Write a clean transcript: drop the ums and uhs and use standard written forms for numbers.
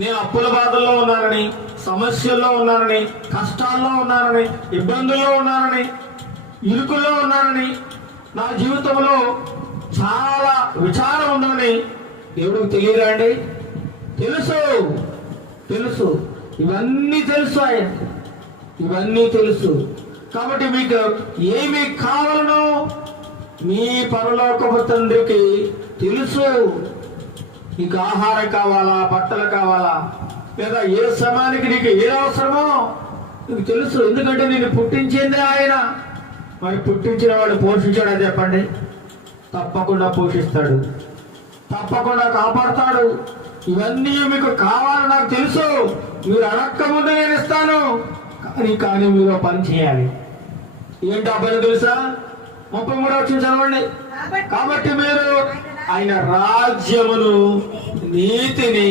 నేను అప్పుల బాధల్లో ఉన్నానని, సమస్యల్లో ఉన్నానని, కష్టాల్లో ఉన్నానని, ఇబ్బందుల్లో ఉన్నానని, ఇరుకుల్లో ఉన్నానని, నా జీవితంలో చాలా విచారం ఉందని దేవుడికి తెలియదా అండి? తెలుసు, తెలుసు, ఇవన్నీ తెలుసు, ఆయన ఇవన్నీ తెలుసు. కాబట్టి మీకు ఏమి కావాలనో మీ పరలోకపు తండ్రికి తెలుసు. నీకు ఆహారం కావాలా, బట్టలు కావాలా, లేదా ఏ సమయానికి నీకు ఏ అవసరమో నీకు తెలుసు. ఎందుకంటే నేను పుట్టించిందే ఆయన. మరి పుట్టించిన వాడు పోషించాడని చెప్పండి? తప్పకుండా పోషిస్తాడు, తప్పకుండా కాపాడుతాడు. ఇవన్నీ మీకు కావాలని నాకు తెలుసు. మీరు అడక్క ముందు నేను ఇస్తాను. కానీ మీరు పని చేయాలి. ఏంటి ఆ పని తెలుసా? 33 వచ్చింది చదవండి. కాబట్టి మీరు ఆయన రాజ్యమును, నీతిని